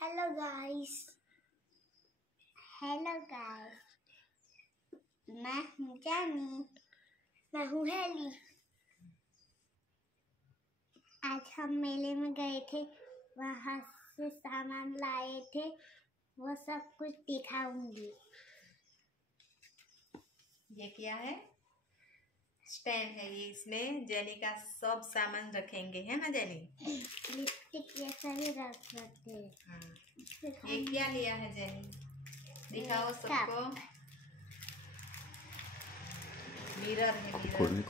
Hello guys. मैं हूँ जैनी। मैं हूँ हेली। आज हम मेले में गए थे, वहाँ से सामान लाए थे, वो सब कुछ दिखाऊंगी। ये क्या है? स्टैंड है ये, इसमें जेनी का सब सामान रखेंगे, है ना जेनी? लिपस्टिक ये सभी रख सकते हैं। हाँ। ये क्या लिया है जेनी? दिखाओ सबको। मिरर है, मिरर।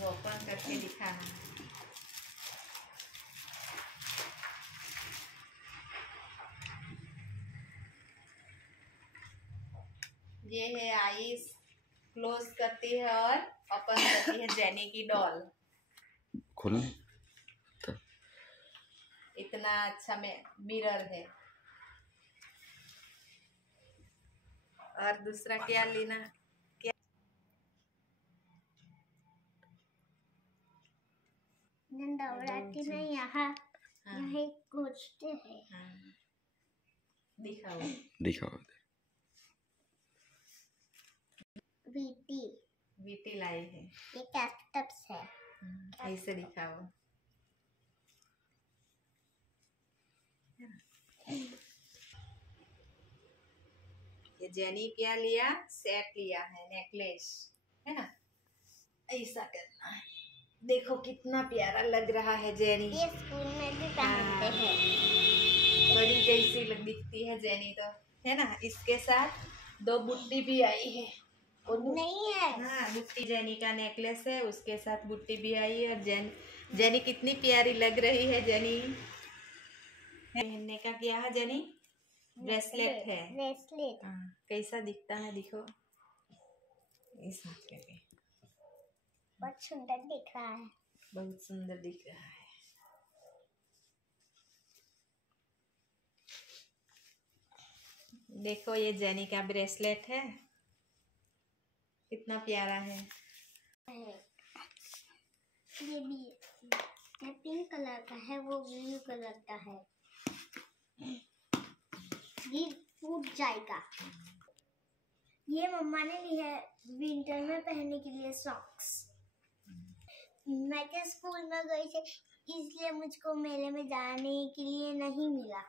वो ओपन करके दिखाना। ये है आईज, क्लोज करती है और ओपन करती है जेनी की डॉल। खोल। इतना अच्छा में मिरर है। और दूसरा क्या लेना? क्या नवरात्रि में यहाँ यहाँ खोजते हैं। हाँ। दिखाओ। वीटी लाई है। ये कैक्टस है। ऐसे दिखाओ। ये जेनी क्या लिया? सेट लिया है, नेकलेस, है ना? ऐसा करना है। देखो कितना प्यारा लग रहा है जेनी। ये स्कूल में भी पहनते हैं। परी जैसी दिखती है जेनी तो, है ना? इसके साथ दो बुट्टी भी आई है। नहीं है। हाँ, बुट्टी जेनी का नेकलेस है, उसके साथ बुट्टी भी आई है। और जेनी कितनी प्यारी लग रही है। जेनी पहनने का क्या है जेनी? ब्रेसलेट है। ब्रेसलेट। कैसा दिखता है देखो, इस हाथ पे बहुत सुंदर दिख रहा है। बहुत सुंदर दिख रहा है। देखो ये जेनी का ब्रेसलेट है, कितना प्यारा है। ये भी ये पिंक कलर का है, वो ब्लू कलर का है। ये फूट जाएगा। ये मम्मा ने ली है विंटर में पहनने के लिए सॉक्स। मैं तो स्कूल में गई थी, इसलिए मुझको मेले में जाने के लिए नहीं मिला।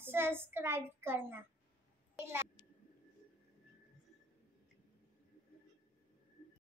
सब्सक्राइब करना।